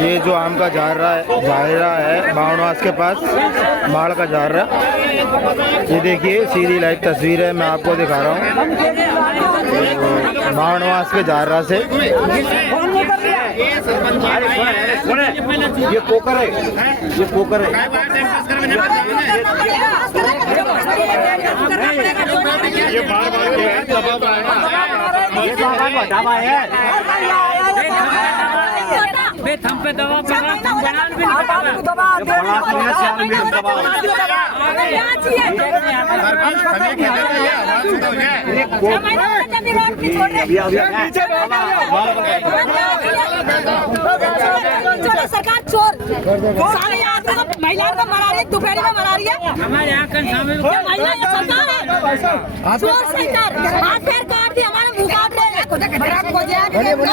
ये जो आम का झायरा है बावनवास के पास बाढ़ का झायरा। ये देखिए सीधी लाइव तस्वीर है, मैं आपको दिखा रहा हूँ बावनवास के झायरा से। ये पोकर है, ये पोकर है। ये बार हम पे दबाव पड़ रहा, तुम बना भी नहीं सरकार चोर सारे महिलाओं को मरा रही है, दोपहर में मरा रही है। हमारे यहाँ महिला सरकार है, चोर सरकार हाथ पैर काट दी, हमारे मुँह काट रहे हैं।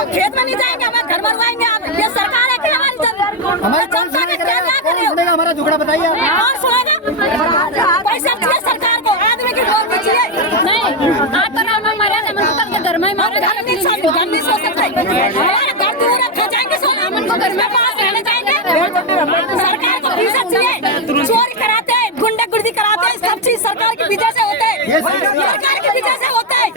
खेत में नहीं जाएंगे, हमारे घर बनवाएंगे। आप ये सरकार है कि हमारी जनता के क्या करेगा? हमारा झुकड़ा बताइए, कौन सुनेगा? पैसा चाहिए सरकार को, आदमी की वोट चाहिए। नहीं आज तक हम मरे थे, घर में हमारे घर नहीं सो सकते, हमारे घर दूर खा जाएंगे, सोना हम उनको घर में पास रहने जाएंगे। सरकार को पैसा चाहिए, चोरी कराते हैं, गुंडागर्दी कराते हैं, सब चीज सरकार की वजह से होते हैं, सरकार की वजह से होता है,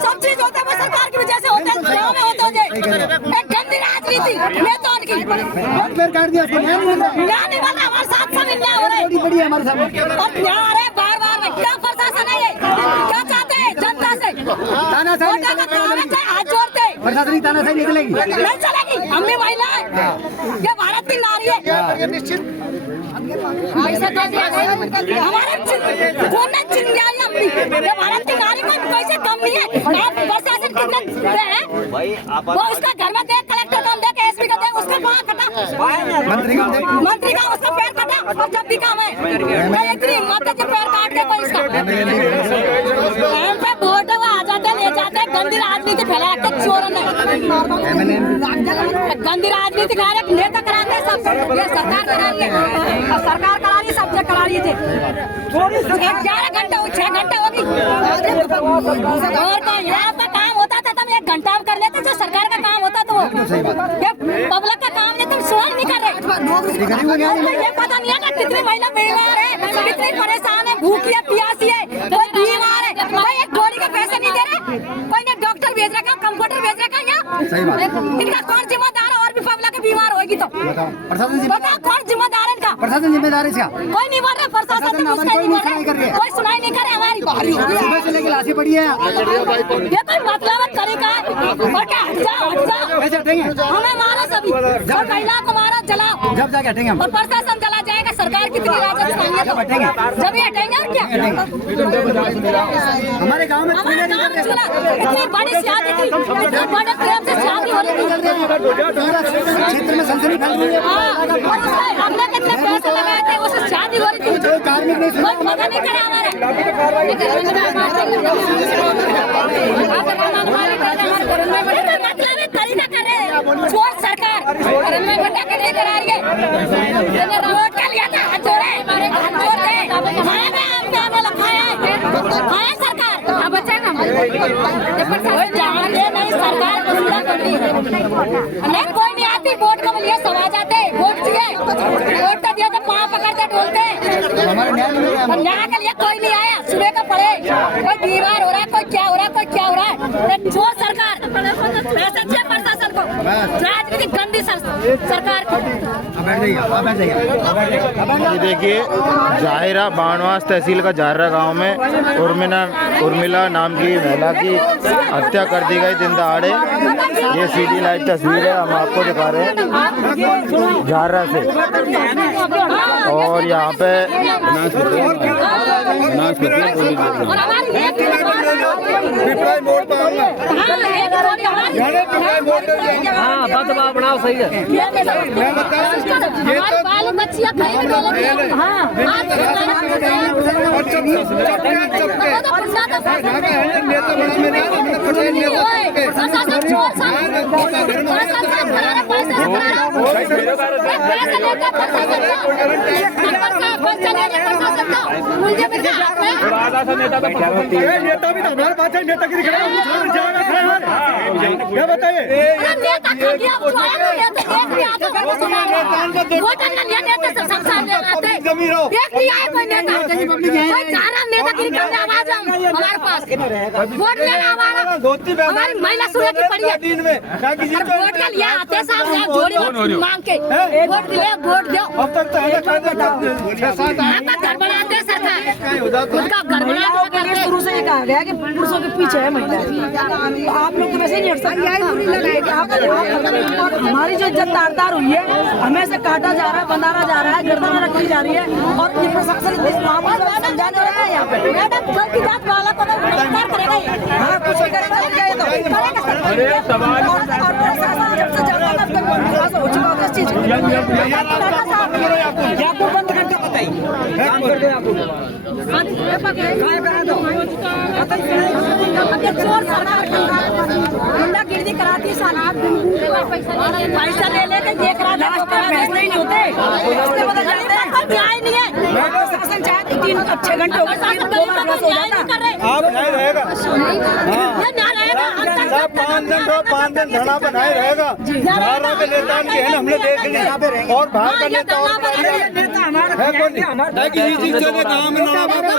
सब चीज होता है वो सरकार की वजह से होता है। गाँव में होता है एक गंदी राजनीति नेताओं की। काट दिया, न्याय नहीं बन रहा, हमारे साथ सब अन्याय हो रहे हैं। बड़ी है हमारे सामने। अब न्याय आ रहे बार बार में, क्या प्रशासन है ये? क्या चाहते हैं जनता से? तानाशाही हाथ जोड़ते हैं, प्रशासनिक तानाशाही निकलेगी, नहीं चलेगी। हम भी महिला है, ये भारत की नारी है। पैसा दे दिया हमारे कौन ने छीन लिया ये अपनी? ये भारत की नारी को पैसे कम नहीं है। आप प्रशासन कितने हैं? वो उसका घर में देख, कलेक्टर काम देख, एसपी का देख, उसका वहाँ कटा, मंत्री का उसका पैर कटा। और जब भी काम है इतनी हिम्मत है कि पैर काट दे कोई इसका। वोट आ जाते ले जाते, गंदी राजनीति फैला रखते चोर ने, गंदी राजनीति खा रहे नेता कराते सब। ये सरकार करा रही है, सरकार करा रही, सब करा रही थी। 11 घंटा 6 घंटा होगी और का यहाँ का काम होता था, तुम 1 घंटा कर लेते। जो सरकार का काम होता तो पब्लिक का काम नहीं, तुम सुन नहीं कर रहे। ये पता नहीं है कितनी महिला बीमार है, कितनी परेशान है, भूखी है, प्यासी है, कोई बीमार है, कोई एक गोली का पैसे नहीं दे रहे, कोई ने डॉक्टर भेज रखा, कंप्यूटर भेज रखा। इनका कौन जिम्मेदार है? और भी पब्लिक बीमार होगी तो बताओ कौन जिम्मेदार है इनका? प्रशासन जिम्मेदार है इसका। कोई नहीं बोल रहा, प्रशासन तो कुछ नहीं बोल रहा, कोई सुनाई नहीं करे हमारी। सुबह से लेकर लाशें पड़ी है। ये कोई मतलब तरीका है? कैसे हटेंगे? हमें मारो सभी, और महिला को मारो, जलाओ, जब जाके हटेंगे हम। और प्रशासन चला जाएगा। सरकार कितनी राजनीति नहीं है तो जब ही हटेंगे। और क्या हमारे गांव में हमारे गाँव में चला इतनी बड़ी शादी थी, इतनी बड़े प्रेम से शादी हो रही थी, क्षेत्र में सनसनी फैल रही है। हमने कितने पैसे लगाए थे, उससे शादी हो रही थी, कार्मिक नहीं कोई मदद नहीं करे हमारे। मतलब तरीका कर रहे हैं चोर सरकार, नहीं करा रही है। वोट का लिया था, हाथ जोड़े, हाथ जोड़ते खाए सरकार। अब बचेगा नहीं, सरकार पूरा कर रही है। नहीं कोई नहीं आती, वोट का लिए सब आ जाते, वोट दिए, वोट का दिया तो पाँव पकड़ते डोलते। न्याय के लिए कोई नहीं आया, सुबह का पड़े, कोई बीमार हो रहा है, कोई क्या हो रहा है, कोई क्या हो रहा है। चोर सरकार, पैसा चाहिए प्रशासन को, राजनीति गंदी सरकार को। ये देखिए झायरा बावनवास तहसील का झायरा गांव में उर्मिला नाम की महिला की हत्या कर दी गई दिन दहाड़े। ये सीधी लाइव तस्वीर है, हम आपको दिखा रहे हैं झायरा से। और यहाँ पे बनाओ सही है। बालू बच्चियां खरीद नेता भी तो हमारे पास है, नेतागिरी करेगा क्या बताइए? नेता खा गया, हमारे पास वोट लेना हमारी महिला सुरक्षा की पड़ी है। वोट के लिए आते साहब जोड़ी मांग के वोट दिले, वोट दो। अब तक तो गड़बड़ाते सरकार उनका गड़बड़ा शुरू से ही कहा गया कि पुरुषों के पीछे है महिला। तो आप लोग तो वैसे ही नहीं हट सकते। हमारी जो इज्जत तार हुई है, हमें से काटा जा रहा है, बंधारा जा रहा है, गर्दन रखी जा रही है और ये प्रशासन समझाने रहा है यहाँ पे। हाँ कुछ करेगा लग जाए तो हो चुका है इस चीज बंद करके बताइए। चोर गुंडागिरी कराती पैसा ले लेके देख रहा था, नहीं होते क्या ही नहीं है। प्रशासन चाहे तो 3-6 घंटे हो गए, 2 बार क्रॉस हो जाता। आप नहीं रहेगा साहब, 5 दिन धरना बनाए रहेगा। झारा के नेता के है ना, हमने देख लिया और बाहर का नेता है कौन? गाँव में काम करे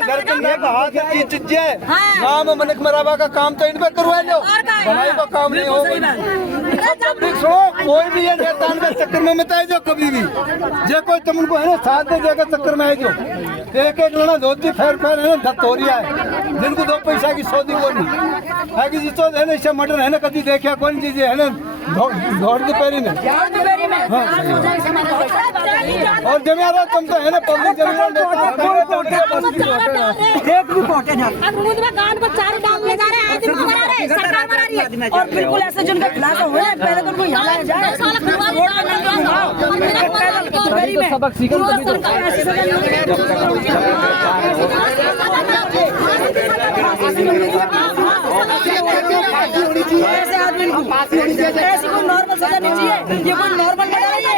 घर के नेता हाथ चीजें नाम मनिक मराबा का काम तो इन पे करवा लो, बनाई का काम नहीं हो। कोई भी ये नेता के चक्कर में मत आए जो कभी भी जे कोई तुमको है ना साथ दे देगा चक्कर में आए जो एक लड़ा धोती फेर है ना धतोरिया है जिनको 2 पैसा की सौदी को नहीं है कि जिसको है ना इसे मटन है ना कभी देखा कौन चीज है ना दौड़ के पैरी में और जमीन तुम तो है ना पब्लिक जमीन और बिल्कुल ऐसे जिनका खिलाफ हुए पहले तो उनको यहाँ लाया जाए। सबक सीखो ऐसे आदमी को ऐसी कोई नॉर्मल सजा नहीं चाहिए। ये कोई नॉर्मल नहीं है।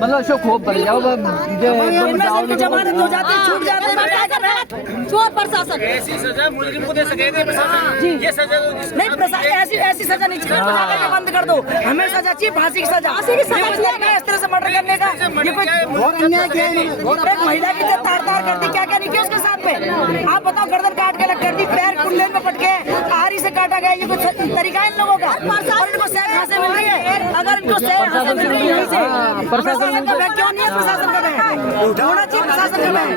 मतलब शो खूब बढ़ जाओ की जमानत हो जाती है, छूट जाते हैं। चोर प्रशासन ऐसी सजा मुल्जिम को दे सके ये सजा नहीं, प्रशासन ऐसी सजा नहीं चाहिए। बंद कर दो, हमें सजा चाहिए फांसी की सजा। इस तरह से मर्डर करने का ये कोई और अन्याय किया है। एक महिला की इज्जत तार कर दी, क्या क्या नहीं किया उसके साथ में। आप बताओ, गर्दन काट के लग कर दी, पैर कुंडल में पटके आरी से काटा गया, ये कुछ तरीका है इन लोगों का। और इनको सह घासे मिल रही है, अगर इनको सह घासे मिल रही है यहीं से प्रशासन का बैग क्यों नहीं है? प्रशासन का बैग होना चाहिए, प्रशासन का बैग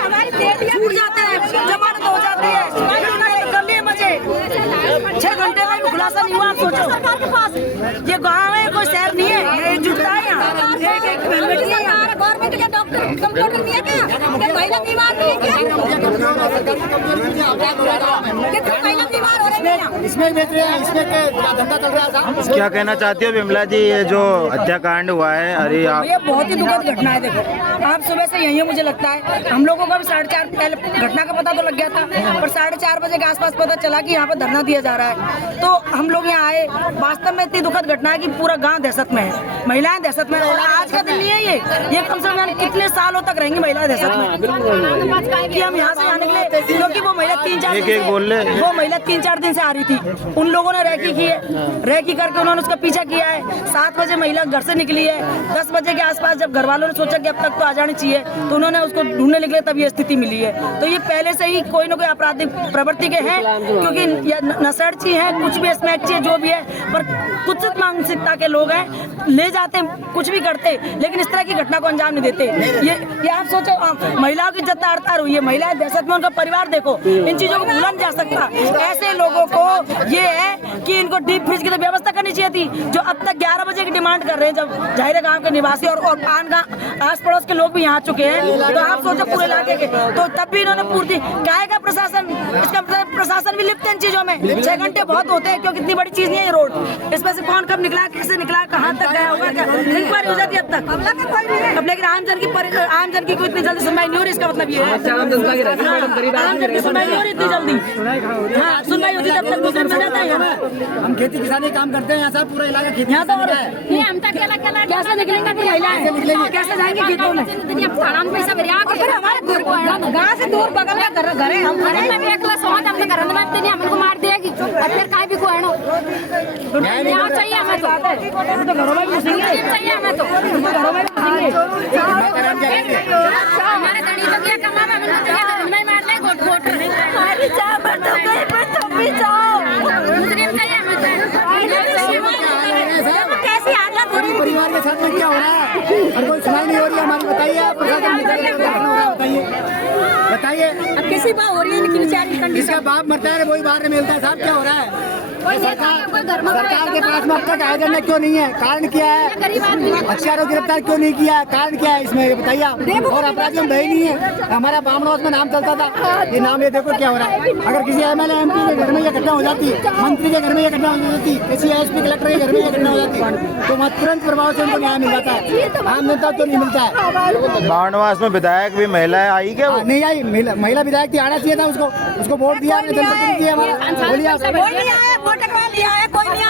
हमारी छूट जाते हैं, जमानत हो जाती है, कर लिए मजे। 6 घंटे में खुलासा नहीं हुआ। आप सोचो सरकार के पास ये गाँव है, कोई शहर नहीं है, ये जुटता है यहाँ। गवर्नमेंट के डॉक्टर कंप्यूटर दिया क्या? महिला बीमार नहीं है क्या? महिला बीमार हो रही है इसमें बेच रहे हैं, इसमें धंधा चल रहा था। क्या कहना चाहती हो विमला जी, ये जो हत्याकांड हुआ है? अरे आप ये बहुत ही दुखद घटना है। देखो आप सुबह से यही है, मुझे लगता है हम लोगों को भी 4:30 पहले घटना का पता तो लग गया था, पर 4:30 बजे के आसपास पता चला कि यहाँ पर धरना दिया जा रहा है। तो हम लोग यहाँ आए। वास्तव में इतनी दुखद घटना है कि पूरा गांव दहशत में है, महिलाएं दहशत में। आज का दिन नहीं है ये कम से कम कितने सालों तक रहेंगी महिलाएं दहशत में कि हम यहाँ से आने के लिए, क्योंकि वो महिला 3-4 दिन से आ रही थी। उन लोगों ने रैकी की है, रैकी करके उन्होंने उसका पीछा किया है। 7 बजे महिला घर से निकली है। 10 बजे के आसपास जब घर वालों ने सोचा कि अब तक तो आ जानी चाहिए, तो उन्होंने उसको ढूंढने निकले, तब ये स्थिति मिली है। तो ये पहले से ही कोई ना कोई आपराधिक प्रवृत्ति के हैं, क्योंकि नशर्ची है, कुछ भी स्मैक्ची है, जो भी है, पर कुत्सित मानसिकता के लोग हैं, ले जाते कुछ भी करते, लेकिन इस तरह की घटना को अंजाम नहीं देते। ये आप सोचो, महिलाओं की इज्जत तार हुई है, महिलाएं दहशत में, उनका परिवार देखो, इन चीजों को भूला नहीं जा सकता। ऐसे लोगों को ये है कि इनको डीप फ्रिज की तो व्यवस्था करनी चाहिए थी, जो अब तक 11 बजे की डिमांड कर रहे हैं, जब जाहिर गांव के निवासी और पान गांव आस पड़ोस के लोग भी यहाँ चुके हैं। तो आप सोचो पूरे इलाके के, तो तब भी इन्होंने पूर्ति क्या का प्रशासन, इसका प्रशासन भी लिप्त है इन चीजों में। 6 घंटे बहुत होते हैं, क्योंकि इतनी बड़ी चीज नहीं है ये रोड, इस पर उसमें से कौन कब निकला, कैसे निकला, कहाँ तक गया होगा, क्या इंक्वायरी हो जाती है अब तक। अब लेकिन आम जन की कोई इतनी जल्दी सुनवाई नहीं हो रही, इसका मतलब ये है आम जन की सुनवाई नहीं हो रही इतनी जल्दी। हाँ, सुनवाई होती तब तक मिल जाता है। हम खेती किसानी काम करते हैं यहाँ सर, पूरा इलाका खेती यहाँ तो ये हम तक कैसे निकलेंगे फिर महिलाएं, कैसे जाएंगे खेतों में, पैसा फिर हमारे गाँव से दूर बगल में घर है, हम घर में एक क्लास हम तो घर में हमको मार देगी और फिर काय भी को है ना चाहिए हमें तो घरों में चाहिए हमें तो घरों में हमारे गणित तो क्या कमा में घर में मार ले गोट गोट मारी जा मत तो गई पर तुम भी जाओ मुस्लिम चाहिए हमें कैसी आदत पूरी परिवार के साथ में क्या हो रहा है और कोई सुनाई नहीं हो रही है हमारी। बताइए आप बताइए अब किसी बात हो रही है लेकिन बेचारी इसका बाप मरता है वही बाहर में मिलता है साहब, क्या हो रहा है? सरकार के पास में अब तक आयोजन क्यों नहीं है? कारण क्या है? हत्यारों की गिरफ्तार क्यों नहीं किया है? कारण क्या है इसमें, ये बताइए आप। और अपराधियों में नहीं है, हमारा बामनोस में नाम चलता था, ये नाम ये देखो क्या हो रहा है। अगर किसी MLA MP के घर में ये घटना हो जाती, मंत्री के घर में ये घटना हो जाती, किसी SP कलेक्टर के घर में ये घटना हो जाती तो वहाँ तुरंत प्रभाव से उनको न्याय मिल जाता है। आम जनता क्यों नहीं मिलता है? बाणवास में विधायक भी महिलाएं आई क्या? वो नहीं आई, महिला विधायक थी, आना चाहिए था उसको, उसको वोट दिया हमने, जनप्रतिनिधि है हमारा। बोलिए आप।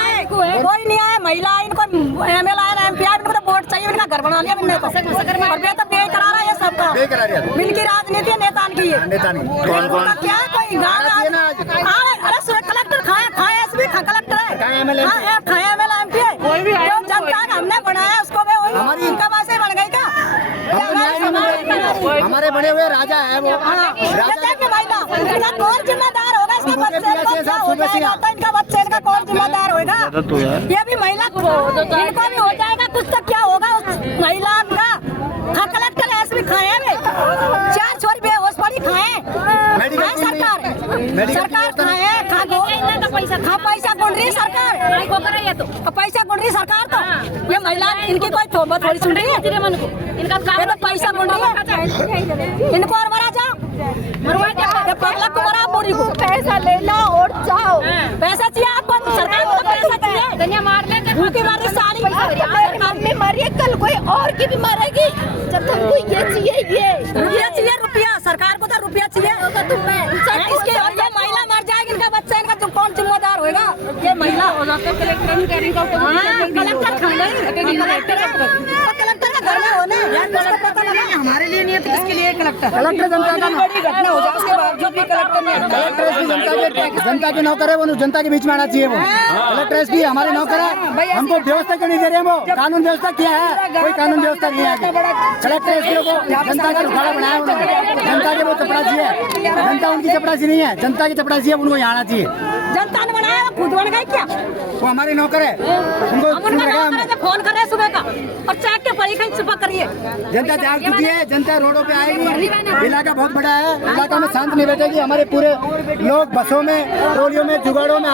कोई नहीं आया, महिला इनको MLA MP इनको तो वोट चाहिए, इनका घर बना लिया हमने तो और ये तो बेकरार है ये सबका, मिल की राजनीति नेता की है। कौन कौन क्या कोई अरे कलेक्टर खाया SP कलेक्टर है, खाया MLA MP है, जो जनता का हमने बनाया उसको हमारी इनका वैसे बन गई क्या? हमारे बड़े हुए राजा है वो, इनका कौन जिम्मेदार होगा? इसका बच्चा हो जाएगा तो इनका बच्चे का कौन जिम्मेदार होगा? ये भी महिला इनको भी हो जाएगा कुछ तो क्या होगा उस महिला का? कलेक्टर SP खाए में 4 छोरी बेहोश पड़ी खाए सरकार खाए पैसा गुण रही सरकार, पैसा गुण रही सरकार तो ये महिला इनकी कोई थोड़ी सुन रही है, इनका तो पैसा गुण रही है, इनको और मरा जाओ पगला को मरा पूरी को पैसा ले लो और जाओ। पैसा चाहिए आपको, सरकार को तो पैसा चाहिए, दुनिया मार ले भूखी मार साली मम्मी मरी कल कोई और की भी मरेगी, जब तुमको ये चाहिए रुपया, सरकार को तो रुपया चाहिए होगा इसके और ये महिला मर जाएगी, इनका बच्चा इनका तो कौन जिम्मेदार होगा? ये महिला हो जाते कलेक्टर का घर में होने पता लगा हमारे लिए नहीं है तो किसके लिए कलेक्टर जनता का बड़ी घटना हो जाए उसके बावजूद भी कलेक्टर ने जनता के नौकर है, वो जनता के बीच में आना चाहिए। वो कलेक्टर SP हमारे नौकर है, हमको व्यवस्था क्यों नहीं दे रहे? वो कानून व्यवस्था क्या है? कोई कानून व्यवस्था नहीं है। कलेक्टर SP को जनता का रुखाड़ा बनाया उन्होंने, जनता के वो चपरासी है, जनता उनकी चपरासी नहीं है, जनता की चपरासी है, उनको यहाँ आना चाहिए। जनता ने बनाया खुद बन गए क्या? वो हमारे नौकर है, उनको फोन कर रहे सुबह का और चेक के पड़ी कहीं छुपा करिए। जनता जाग चुकी है, जनता रोडों पे आएगी, इलाका बहुत बड़ा है, इलाका में शांत नहीं बैठेगी। हमारे पूरे लोग बसों में, टोलियों में, जुगाड़ों में